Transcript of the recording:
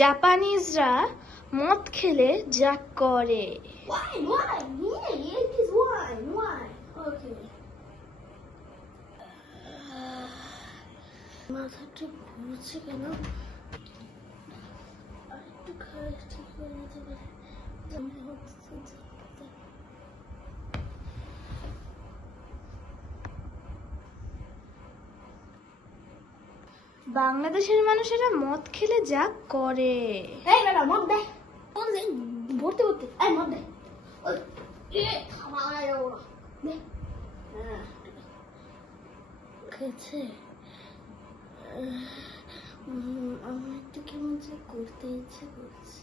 জাপানিজরা মদ খেলে যা করে। Wine. Yeah, it is wine. Okay. মাথাটা ঘুরছে কেন? আরেকটু খাই, ঠিক হয়ে যেতে পারে। বাংলাদেশের মানুষেরা মদ খেলে যা করে। এই বেটা মদ দে, ভর্তি এই মদ দে। খেয়েছে আমার একটু কেমন যে করতে ইচ্ছে করছে।